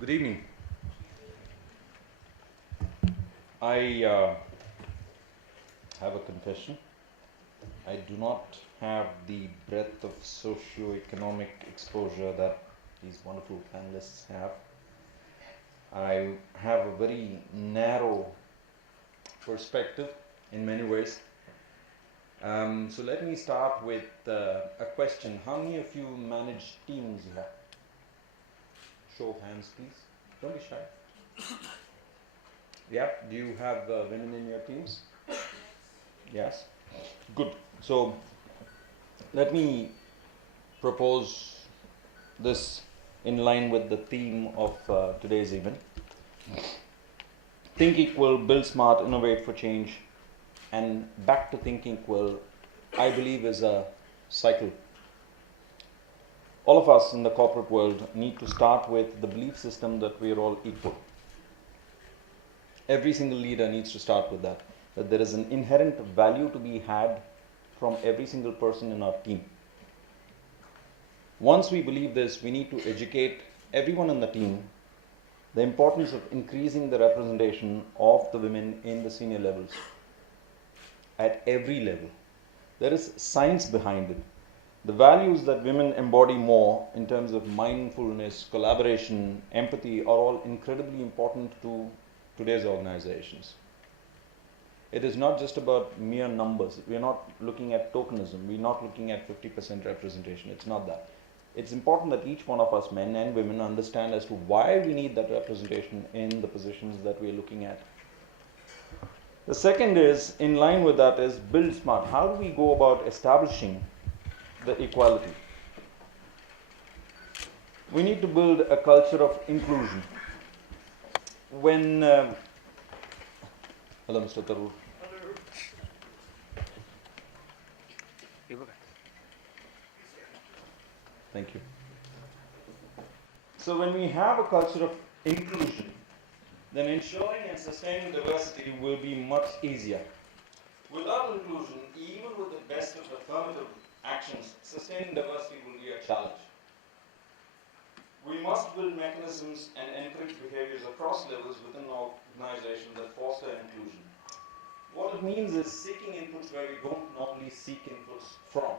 Good evening. I have a confession. I do not have the breadth of socio-economic exposure that these wonderful panelists have. I have a very narrow perspective in many ways. So let me start with a question. How many of you manage teams here? Show of hands, please. Don't be shy. Yeah, do you have women in your teams? Yes. Good. So let me propose this in line with the theme of today's event. Think equal, build smart, innovate for change, and back to think equal, I believe, is a cycle. All of us in the corporate world need to start with the belief system that we are all equal. Every single leader needs to start with that there is an inherent value to be had from every single person in our team. Once we believe this, we need to educate everyone in the team the importance of increasing the representation of the women in the senior levels at every level. There is science behind it. The values that women embody more in terms of mindfulness, collaboration, empathy are all incredibly important to today's organizations. It is not just about mere numbers. We are not looking at tokenism. We are not looking at 50% representation. It's not that. It's important that each one of us, men and women, understand as to why we need that representation in the positions that we are looking at. The second is, in line with that, is build smart. How do we go about establishing the equality? We need to build a culture of inclusion. When hello, Mr. Tarur. Thank you. So when we have a culture of inclusion, then ensuring and sustaining diversity will be much easier. Without inclusion, even with the best of affirmative actions, sustaining diversity will be a challenge. We must build mechanisms and encourage behaviors across levels within an organization that foster inclusion. What it means is seeking inputs where we don't normally seek inputs from.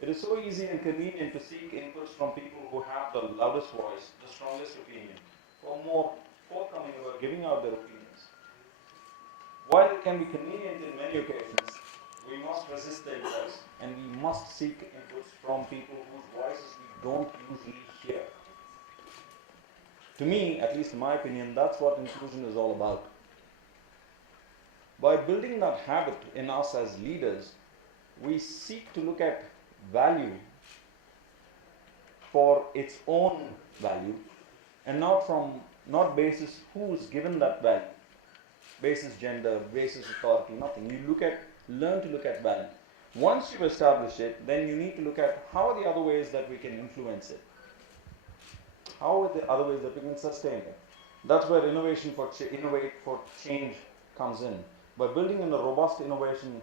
It is so easy and convenient to seek inputs from people who have the loudest voice, the strongest opinion, or more forthcoming about giving out their opinions. While it can be convenient in many occasions, we must resist the impulse and we must seek inputs from people whose voices we don't usually hear. To me, at least in my opinion, that's what inclusion is all about. By building that habit in us as leaders, we seek to look at value for its own value and not basis who is given that value, basis gender, basis authority, nothing. You learn to look at value. Once you establish it, then you need to look at how are the other ways that we can influence it. How are the other ways that we can sustain it? That's where innovate for change comes in. By building in a robust innovation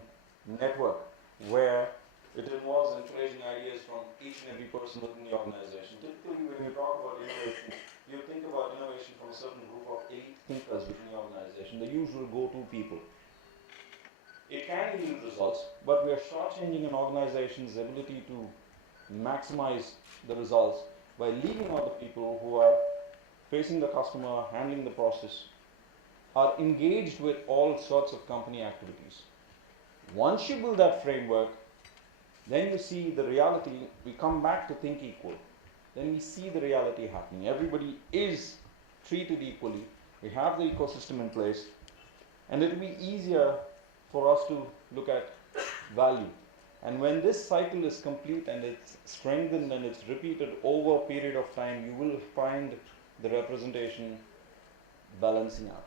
network where it involves encouraging ideas from each and every person within the organization. Typically, when you talk about innovation, you think about innovation from a certain group of elite thinkers within the organization, the usual go-to people. It can yield results, but we are shortchanging an organization's ability to maximize the results by leaving out the people who are facing the customer, handling the process, are engaged with all sorts of company activities. Once you build that framework, then you see the reality. We come back to think equal. Then we see the reality happening. Everybody is treated equally. We have the ecosystem in place. And it will be easier for us to look at value. And when this cycle is complete and it's strengthened and it's repeated over a period of time, you will find the representation balancing out.